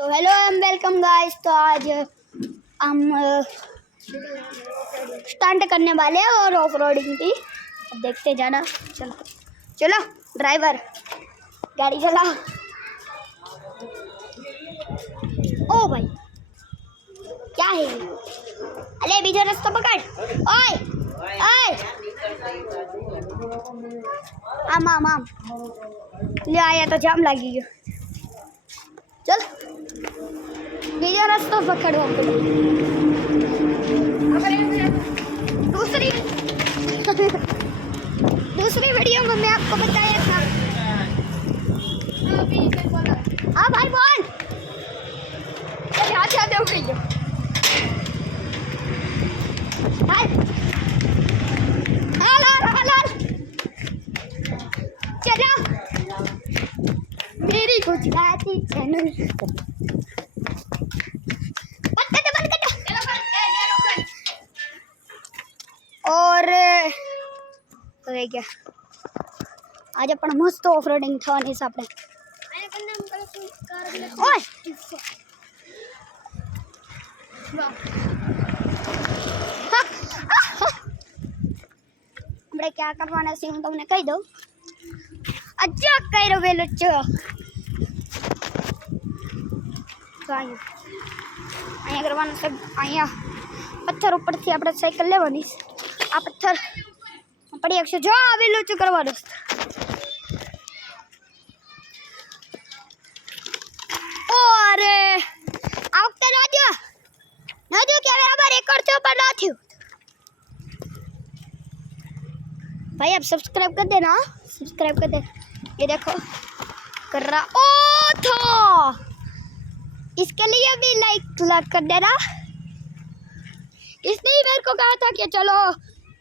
तो hello and welcome guys. तो आज हम स्टंट करने वाले हैं और ऑफ रोडिंग की। अब देखते जाना। चलो चलो ड्राइवर गाड़ी चला। ओ भाई क्या है? अरे बीजो रास्ता पकड़। ओए ओए आम आम आम ले आया तो जाम लगी गयो। चल बीजो रास्ता पकड़ो। दूसरी वीडियो में मैं आपको बताया था। हाँ भाई बोल। अच्छा दो वीडियो चलो मेरी गुजराती चैनल और क्या आज अपन मस्त ऑफ रोडिंग થવાની છે આપણે। ઓય આપણે क्या કરવાના છે હું તમને કહી દઉં। અચ્છા કર્યો વેલો છો તો અહીંયા કરવાનું છે। અહીંયા પથ્થર ઉપરથી આપણે સાયકલ લેવાની છે। આ પથ્થર પડી શકશે જો આવેલું છે કરવાનું। અરે આ વખતે નાજો કે બરાબર એકડ છે પણ ના થયું। भाई आप सब्सक्राइब कर देना। सब्सक्राइब कर दे। ये देखो कर रहा। ओ तो इसके लिए भी लाइक कर देना। इसने ही मेरे को कहा था कि चलो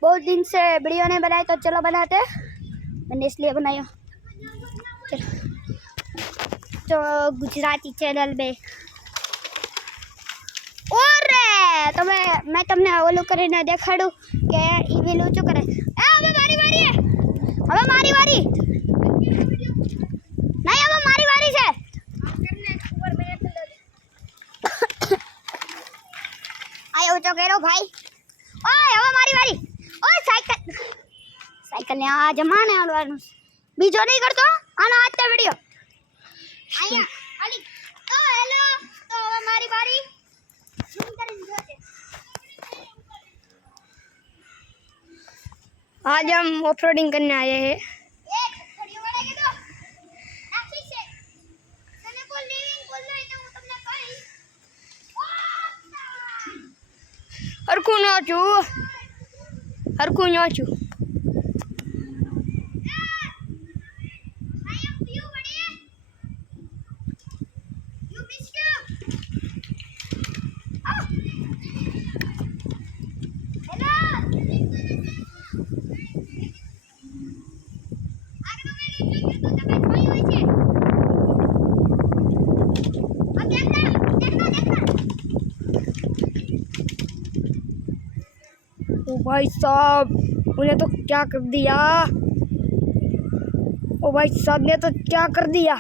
बहुत दिन से वीडियो नहीं बनाई तो चलो बनाते। मैंने इसलिए बनाया। चलो तो गुजराती चैनल में और तो मैं तमने ओलू करीने देखाडू के ई वेलू जो करे। ए હવે મારી વારી છે। હવે મારી વારી નહીં। હવે મારી વારી છે। આયો તો કેરો ભાઈ। ઓય હવે મારી વારી। ઓય સાયકલ ને આ જમાને આવવાનું બીજો નહીં કરતો આનો આજનો વિડિયો આયા આલી। તો હેલો તો હવે મારી વારી ઝૂમ કરીને જોજે। आज हम ऑफ रोडिंग करने आए हैं। हरकू नाचू ओ भाई साहब उन्हें तो क्या कर दिया। ओ भाई साहब ने तो क्या कर दिया।